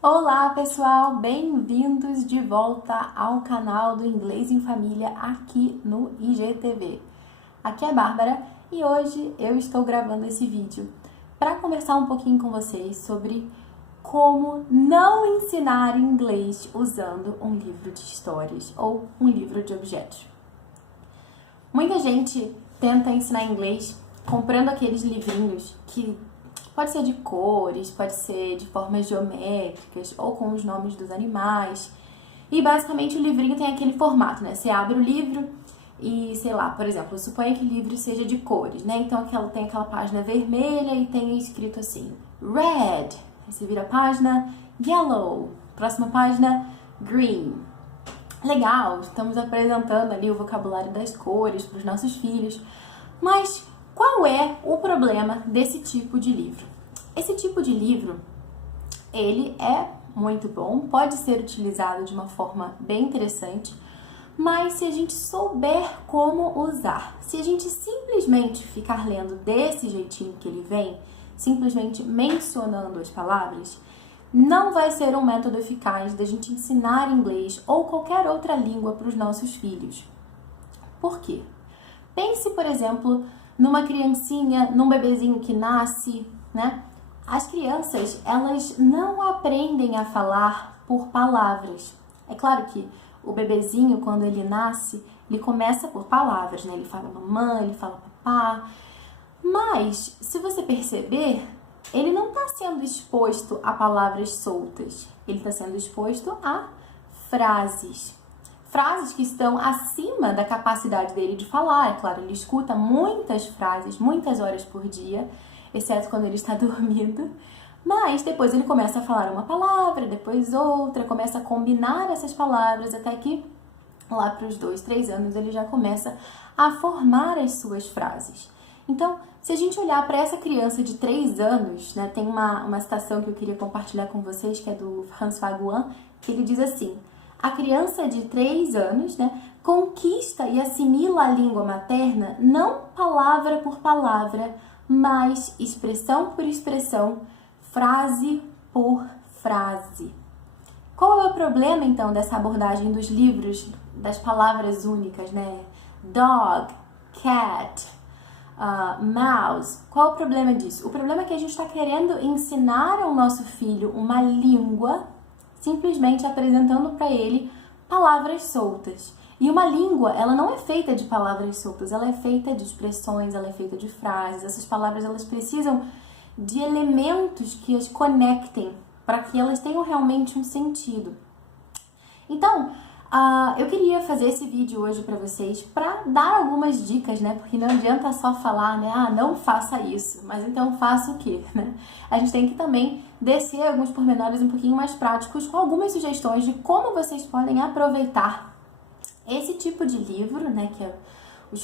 Olá pessoal, bem-vindos de volta ao canal do Inglês em Família aqui no IGTV. Aqui é a Bárbara e hoje eu estou gravando esse vídeo para conversar um pouquinho com vocês sobre como não ensinar inglês usando um livro de histórias ou um livro de objetos. Muita gente tenta ensinar inglês comprando aqueles livrinhos que pode ser de cores, pode ser de formas geométricas ou com os nomes dos animais. E basicamente o livrinho tem aquele formato, né? Você abre o livro e, sei lá, por exemplo, suponha que o livro seja de cores, né? Então tem aquela página vermelha e tem escrito assim, red. Aí você vira a página, yellow. Próxima página, green. Legal, estamos apresentando ali o vocabulário das cores para os nossos filhos. Mas qual é o problema desse tipo de livro? Esse tipo de livro, ele é muito bom, pode ser utilizado de uma forma bem interessante, mas se a gente souber como usar, se a gente simplesmente ficar lendo desse jeitinho que ele vem, simplesmente mencionando as palavras, não vai ser um método eficaz da gente ensinar inglês ou qualquer outra língua para os nossos filhos. Por quê? Pense, por exemplo, numa criancinha, num bebezinho que nasce, né? As crianças, elas não aprendem a falar por palavras. É claro que o bebezinho, quando ele nasce, ele começa por palavras, né? Ele fala mamãe, ele fala papá. Mas, se você perceber, ele não está sendo exposto a palavras soltas. Ele está sendo exposto a frases. Frases que estão acima da capacidade dele de falar. É claro, ele escuta muitas frases, muitas horas por dia, exceto quando ele está dormindo. Mas depois ele começa a falar uma palavra, depois outra, começa a combinar essas palavras, até que lá para os 2, 3 anos ele já começa a formar as suas frases. Então, se a gente olhar para essa criança de 3 anos, né, tem uma citação que eu queria compartilhar com vocês, que é do Hans Faguan, que ele diz assim: a criança de 3 anos, né, conquista e assimila a língua materna não palavra por palavra, mas expressão por expressão, frase por frase. Qual é o problema, então, dessa abordagem dos livros das palavras únicas, né? Dog, cat, mouse. Qual é o problema disso? O problema é que a gente está querendo ensinar ao nosso filho uma língua simplesmente apresentando para ele palavras soltas. E uma língua, ela não é feita de palavras soltas, ela é feita de expressões, ela é feita de frases. Essas palavras, elas precisam de elementos que as conectem para que elas tenham realmente um sentido. Então, eu queria fazer esse vídeo hoje para vocês para dar algumas dicas, né? Porque não adianta só falar, né? Não faça isso. Mas então faça o quê, né? A gente tem que também descer alguns pormenores um pouquinho mais práticos com algumas sugestões de como vocês podem aproveitar esse tipo de livro, né? Que é os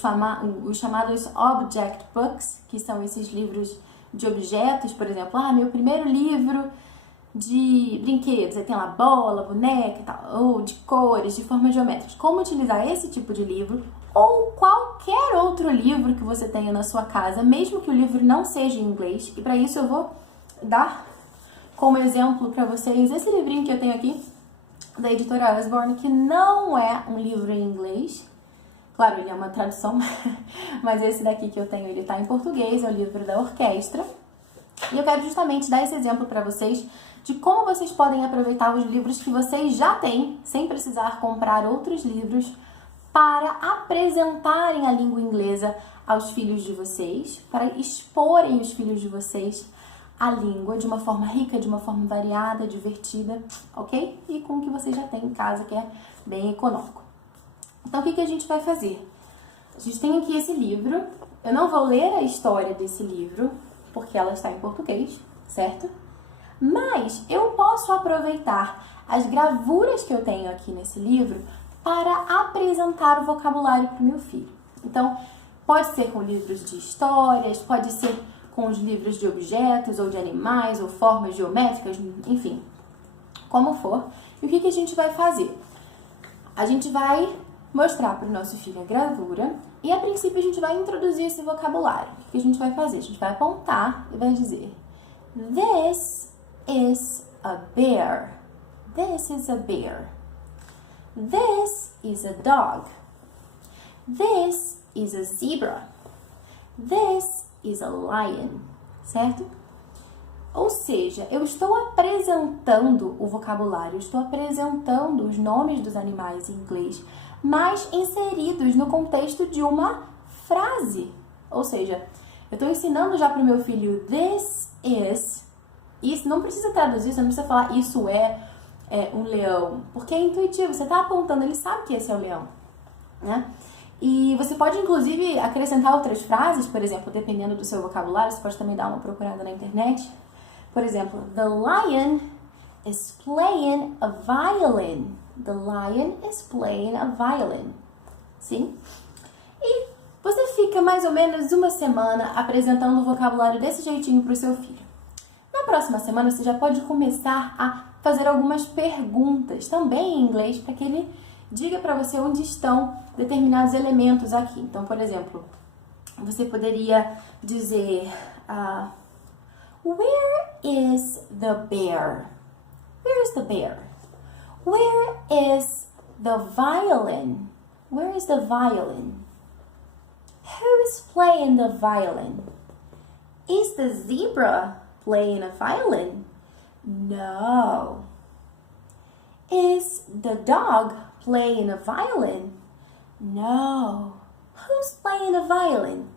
chamados object books, que são esses livros de objetos, por exemplo, meu primeiro livro de brinquedos, aí tem lá bola, boneca e tal, ou de cores, de formas geométricas. Como utilizar esse tipo de livro ou qualquer outro livro que você tenha na sua casa, mesmo que o livro não seja em inglês. E para isso eu vou dar como exemplo para vocês esse livrinho que eu tenho aqui, da editora Usborne, que não é um livro em inglês. Claro, ele é uma tradução, mas esse daqui que eu tenho, ele tá em português, é o livro da orquestra. E eu quero justamente dar esse exemplo para vocês de como vocês podem aproveitar os livros que vocês já têm, sem precisar comprar outros livros, para apresentarem a língua inglesa aos filhos de vocês, para exporem os filhos de vocês à língua de uma forma rica, de uma forma variada, divertida, ok? E com o que vocês já têm em casa, que é bem econômico. Então, o que a gente vai fazer? A gente tem aqui esse livro. Eu não vou ler a história desse livro, porque ela está em português, certo? Mas eu posso aproveitar as gravuras que eu tenho aqui nesse livro para apresentar o vocabulário para o meu filho. Então, pode ser com livros de histórias, pode ser com os livros de objetos, ou de animais, ou formas geométricas, enfim, como for. E o que a gente vai fazer? A gente vai mostrar para o nosso filho a gravura e, a princípio, a gente vai introduzir esse vocabulário. O que a gente vai fazer? A gente vai apontar e vai dizer: This is a bear. This is a bear. This is a dog. This is a zebra. This is a lion. Certo? Ou seja, eu estou apresentando o vocabulário, estou apresentando os nomes dos animais em inglês, mas inseridos no contexto de uma frase. Ou seja, eu estou ensinando já para o meu filho this is. Isso não precisa traduzir, você não precisa falar isso é um leão, porque é intuitivo, você está apontando, ele sabe que esse é o leão, né? E você pode, inclusive, acrescentar outras frases, por exemplo, dependendo do seu vocabulário, você pode também dar uma procurada na internet. Por exemplo, the lion is playing a violin. The lion is playing a violin. Sim? E você fica mais ou menos uma semana apresentando o vocabulário desse jeitinho para o seu filho. Na próxima semana, você já pode começar a fazer algumas perguntas, também em inglês, para que ele diga para você onde estão determinados elementos aqui. Então, por exemplo, você poderia dizer... Where is the bear? Where is the bear? Where is the violin? Where is the violin? Who is playing the violin? Is the zebra playing a violin? No. Is the dog playing a violin? No. Who's playing a violin?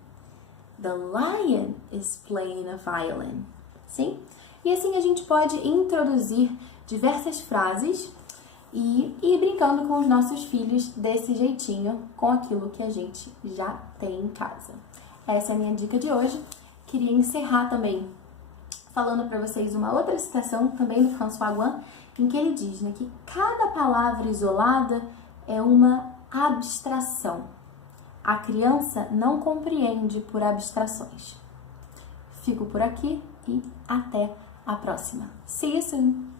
The lion is playing a violin. Sim? E assim a gente pode introduzir diversas frases e ir brincando com os nossos filhos desse jeitinho, com aquilo que a gente já tem em casa. Essa é a minha dica de hoje. Queria encerrar também falando para vocês uma outra citação, também do François Guin, em que ele diz, né, que cada palavra isolada é uma abstração. A criança não compreende por abstrações. Fico por aqui e até a próxima. See you soon!